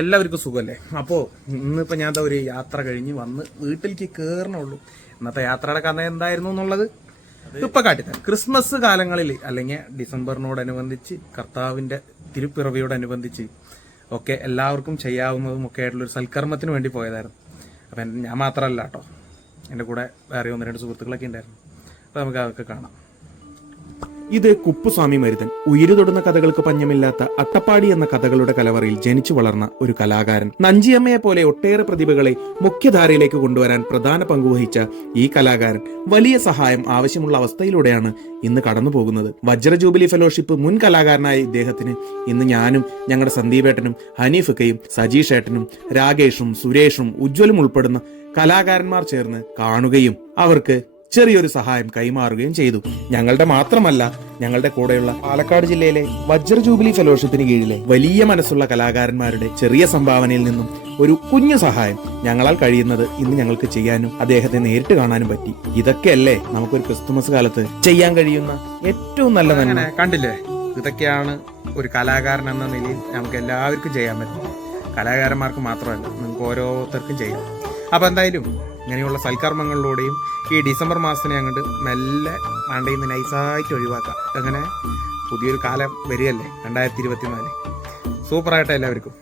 എല്ലാവർക്കും സുഖമല്ലേ? അപ്പോൾ ഇന്നിപ്പോൾ ഞാൻ ഒരു യാത്ര കഴിഞ്ഞ് വന്ന് വീട്ടിലേക്ക് കയറണുള്ളൂ. ഇന്നത്തെ യാത്രയുടെ കഥ എന്തായിരുന്നു എന്നുള്ളത് ഇപ്പൊ കാട്ടിത്തരാം. ക്രിസ്മസ് കാലങ്ങളിൽ അല്ലെങ്കിൽ ഡിസംബറിനോടനുബന്ധിച്ച് കർത്താവിന്റെ തിരുപ്പിറവിയോടനുബന്ധിച്ച് ഒക്കെ എല്ലാവർക്കും ചെയ്യാവുന്നതും ഒക്കെ ആയിട്ടുള്ളൊരു സൽക്കർമ്മത്തിന് വേണ്ടി പോയതായിരുന്നു. അപ്പം ഞാൻ മാത്രമല്ല കേട്ടോ, എൻ്റെ കൂടെ വേറെ ഒന്ന് രണ്ട് സുഹൃത്തുക്കളൊക്കെ ഉണ്ടായിരുന്നു. അപ്പം നമുക്ക് അതൊക്കെ കാണാം. ഇത് കുപ്പുസ്വാമി മരുതൻ. ഉയിരു തൊടുന്ന കഥകൾക്ക് പഞ്ഞമില്ലാത്ത അട്ടപ്പാടി എന്ന കഥകളുടെ കലവറയിൽ ജനിച്ചു വളർന്ന ഒരു കലാകാരൻ. നഞ്ചിയമ്മയെ പോലെ ഒട്ടേറെ പ്രതിഭകളെ മുഖ്യധാരയിലേക്ക് കൊണ്ടുവരാൻ പ്രധാന പങ്കുവഹിച്ച ഈ കലാകാരൻ വലിയ സഹായം ആവശ്യമുള്ള അവസ്ഥയിലൂടെയാണ് ഇന്ന് കടന്നു പോകുന്നത്. വജ്ര ജൂബിലി ഫെലോഷിപ്പ് മുൻ കലാകാരനായ ഇദ്ദേഹത്തിന് ഇന്ന് ഞാനും ഞങ്ങളുടെ സന്ദീപേട്ടനും ഹനീഫക്കയും സജീഷേട്ടനും രാകേഷും സുരേഷും ഉജ്ജ്വലും ഉൾപ്പെടുന്ന കലാകാരന്മാർ ചേർന്ന് കാണുകയും അവർക്ക് ചെറിയൊരു സഹായം കൈമാറുകയും ചെയ്തു. ഞങ്ങളുടെ മാത്രമല്ല, ഞങ്ങളുടെ കൂടെയുള്ള പാലക്കാട് ജില്ലയിലെ വജ്ര ജൂബിലി ഫെലോഷിപ്പിന് കീഴിലെ വലിയ മനസ്സുള്ള കലാകാരന്മാരുടെ ചെറിയ സംഭാവനയിൽ നിന്നും ഒരു കുഞ്ഞു സഹായം ഞങ്ങളാൽ കഴിയുന്നത് ഇന്ന് ഞങ്ങൾക്ക് ചെയ്യാനും അദ്ദേഹത്തെ നേരിട്ട് കാണാനും പറ്റി. ഇതൊക്കെയല്ലേ നമുക്കൊരു ക്രിസ്തുമസ് കാലത്ത് ചെയ്യാൻ കഴിയുന്ന ഏറ്റവും നല്ല നന്മ. കണ്ടില്ലേ, ഇതൊക്കെയാണ് ഒരു കലാകാരൻ എന്ന നിലയിൽ നമുക്ക് എല്ലാവർക്കും ചെയ്യാൻ പറ്റും. കലാകാരന്മാർക്ക് മാത്രമല്ല, നമുക്ക് ഓരോരുത്തർക്കും ചെയ്യാം. അപ്പൊ എന്തായാലും ഇങ്ങനെയുള്ള സൽക്കർമ്മങ്ങളിലൂടെയും ഈ ഡിസംബർ മാസത്തിനെ അങ്ങോട്ട് മെല്ലെ ആണ്ടയിൽ നിന്ന് നൈസായിട്ട് ഒഴിവാക്കാം. അങ്ങനെ പുതിയൊരു കാലം വരികയല്ലേ, 2024. സൂപ്പറായിട്ട് എല്ലാവർക്കും.